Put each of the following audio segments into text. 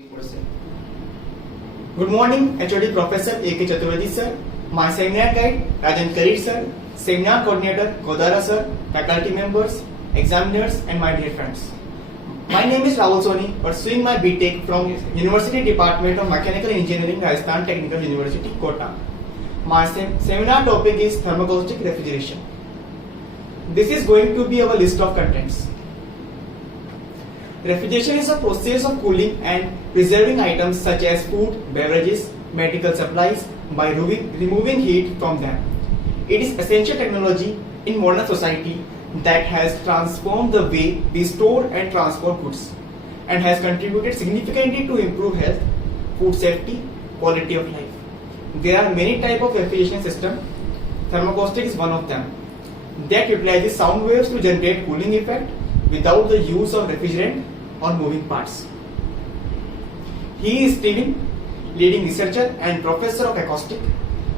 Good morning, HOD Professor A.K. Chaturvedi sir, my seminar guide Rajan Karir sir, seminar coordinator Godara sir, faculty members, examiners and my dear friends. My name is Rahul Soni, pursuing my BTech from University Department of Mechanical Engineering, Rajasthan Technical University, Kota. My seminar topic is thermoacoustic refrigeration. This is going to be our list of contents. Refrigeration is a process of cooling and preserving items such as food, beverages, medical supplies by removing heat from them. It is essential technology in modern society that has transformed the way we store and transport goods and has contributed significantly to improve health, food safety, quality of life. There are many types of refrigeration systems. Thermoacoustic is one of them that utilizes sound waves to generate cooling effect without the use of refrigerant or moving parts. He is Steven, leading researcher and professor of acoustic.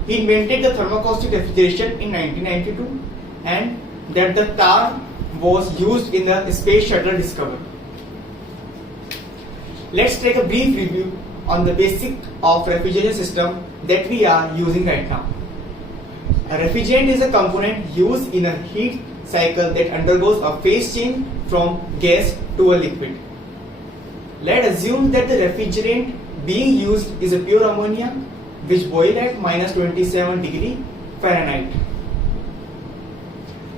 He invented the thermoacoustic refrigeration in 1992 and that the term was used in the space shuttle Discovery. Let's take a brief review on the basic of refrigeration system that we are using right now. A refrigerant is a component used in a heat cycle that undergoes a phase change from gas to a liquid. Let's assume that the refrigerant being used is a pure ammonia which boil at -27°F.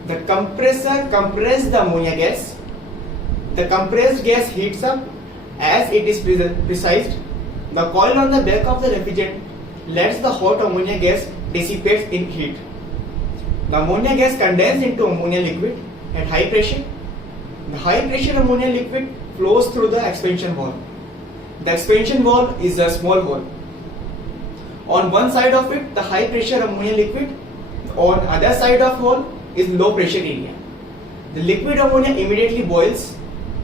The compressor compresses the ammonia gas. The compressed gas heats up as it is pressurized. The coil on the back of the refrigerant lets the hot ammonia gas dissipate in heat. The ammonia gas condenses into ammonia liquid at high pressure. The high pressure ammonia liquid flows through the expansion valve. The expansion valve is a small hole. On one side of it, the high pressure ammonia liquid. On other side of hole is low pressure area. The liquid ammonia immediately boils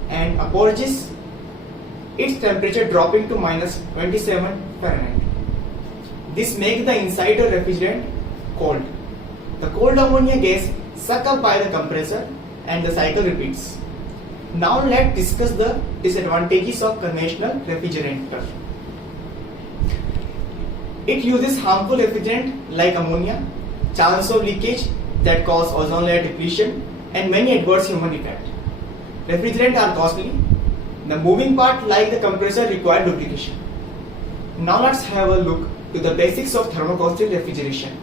and approaches its temperature dropping to -27°F. This makes the inside of refrigerant cold. The cold ammonia gas sucked up by the compressor and the cycle repeats. Now let's discuss the disadvantages of conventional refrigerator. It uses harmful refrigerant like ammonia, chance of leakage that cause ozone layer depletion and many adverse human effects. Refrigerants are costly. The moving part like the compressor require duplication. Now let's have a look to the basics of thermoacoustic refrigeration.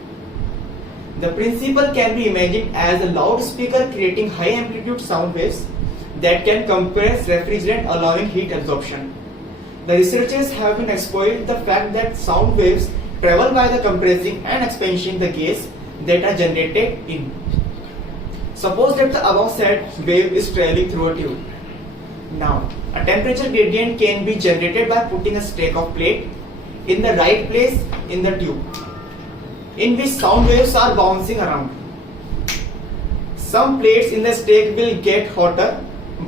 The principle can be imagined as a loudspeaker creating high amplitude sound waves that can compress refrigerant allowing heat absorption. The researchers have been exploited the fact that sound waves travel by the compressing and expanding the gas that are generated in. Suppose that the above said wave is traveling through a tube. Now, a temperature gradient can be generated by putting a stack of plate in the right place in the tube, in which sound waves are bouncing around. Some plates in the stack will get hotter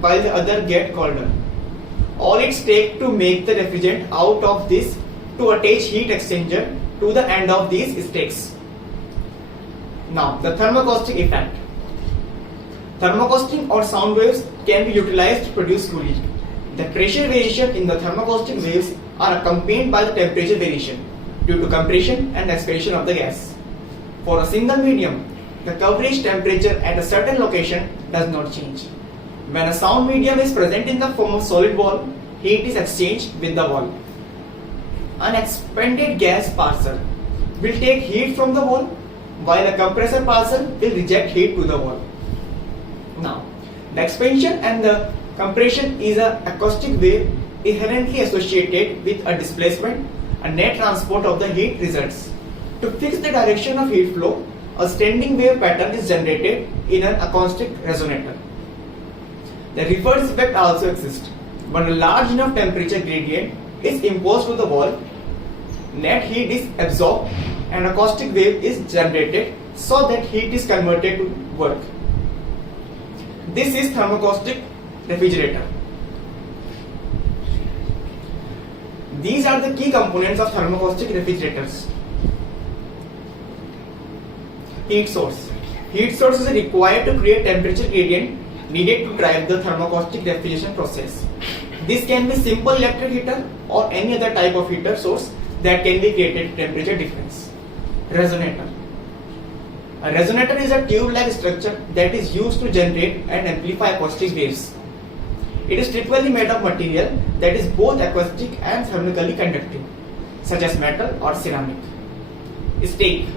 while the other get colder. All it takes to make the refrigerant out of this to attach heat exchanger to the end of these stacks. Now, the thermoacoustic effect. Thermoacoustic or sound waves can be utilized to produce cooling. The pressure variation in the thermoacoustic waves are accompanied by the temperature variation due to compression and expansion of the gas. For a single medium, the coverage temperature at a certain location does not change. When a sound medium is present in the form of solid wall, heat is exchanged with the wall. An expanded gas parcel will take heat from the wall, while a compressor parcel will reject heat to the wall. Now, the expansion and the compression is an acoustic wave inherently associated with a displacement. A net transport of the heat results. To fix the direction of heat flow, a standing wave pattern is generated in an acoustic resonator. The reverse effect also exists. When a large enough temperature gradient is imposed to the wall, net heat is absorbed and acoustic wave is generated so that heat is converted to work. This is thermoacoustic refrigerator. These are the key components of thermoacoustic refrigerators. Heat source. Heat source is required to create temperature gradient needed to drive the thermoacoustic refrigeration process. This can be simple electric heater or any other type of heater source that can be created temperature difference. Resonator. A resonator is a tube-like structure that is used to generate and amplify acoustic waves. It is typically made of material that is both acoustic and thermically conductive, such as metal or ceramic. Stake.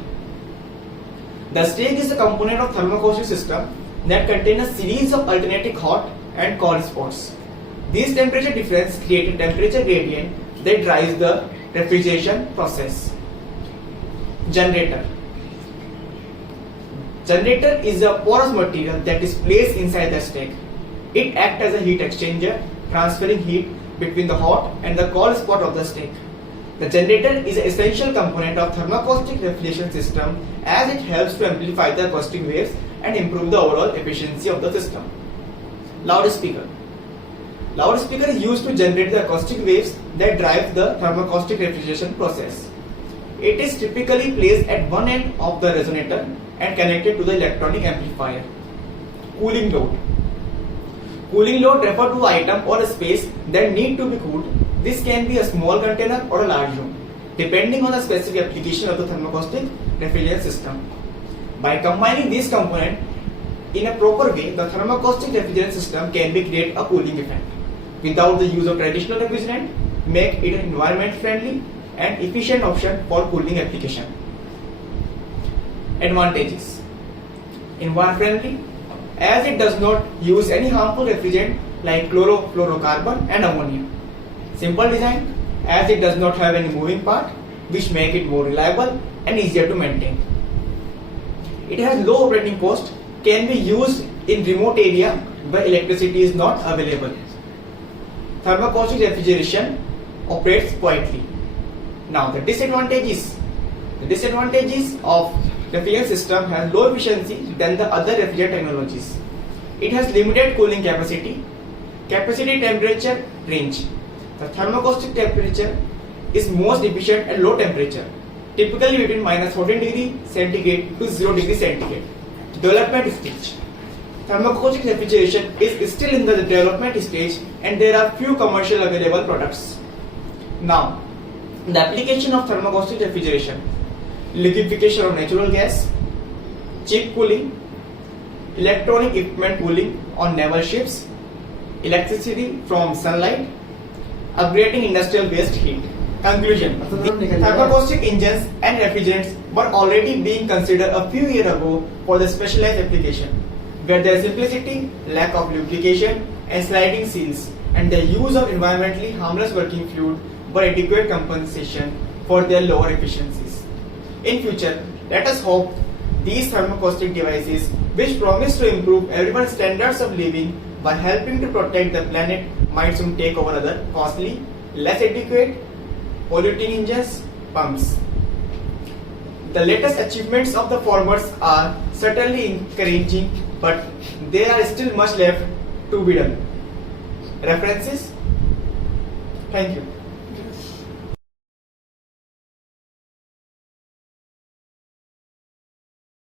The stake is a component of thermoacoustic system that contains a series of alternating hot and cold spots. These temperature difference create a temperature gradient that drives the refrigeration process. Generator. Generator is a porous material that is placed inside the stake. It acts as a heat exchanger, transferring heat between the hot and the cold spot of the stake. The generator is an essential component of thermoacoustic refrigeration system as it helps to amplify the acoustic waves and improve the overall efficiency of the system. Loudspeaker. Loudspeaker is used to generate the acoustic waves that drive the thermoacoustic refrigeration process. It is typically placed at one end of the resonator and connected to the electronic amplifier. Cooling load. Cooling load refers to an item or a space that need to be cooled. This can be a small container or a large room, depending on the specific application of the thermoacoustic refrigerant system. By combining these components in a proper way, the thermoacoustic refrigerant system can be create a cooling effect without the use of traditional refrigerant, make it an environment friendly and efficient option for cooling application. Advantages. Environment friendly as it does not use any harmful refrigerant like chlorofluorocarbon and ammonia. Simple design as it does not have any moving part which make it more reliable and easier to maintain. It has low operating cost, can be used in remote area where electricity is not available. Thermoacoustic refrigeration operates quietly. Now the disadvantages. The disadvantages of refrigerant system has low efficiency than the other refrigerant technologies. It has limited cooling capacity, temperature range. The thermoacoustic temperature is most efficient at low temperature, typically between -14 degree centigrade to 0 degree centigrade. Development stage. Thermoacoustic refrigeration is still in the development stage and there are few commercial available products. Now, the application of thermoacoustic refrigeration: liquefaction of natural gas, chip cooling, electronic equipment cooling on naval ships, electricity from sunlight, upgrading industrial waste heat. Conclusion. Thermoacoustic engines and refrigerants were already being considered a few years ago for the specialized application, where their simplicity, lack of lubrication and sliding seals, and the use of environmentally harmless working fluid were adequate compensation for their lower efficiencies. In future, let us hope these thermoacoustic devices, which promise to improve everyone's standards of living by helping to protect the planet, might soon take over other costly, less adequate, polluting engines, pumps. The latest achievements of the forwards are certainly encouraging, but there are still much left to be done. References? Thank you.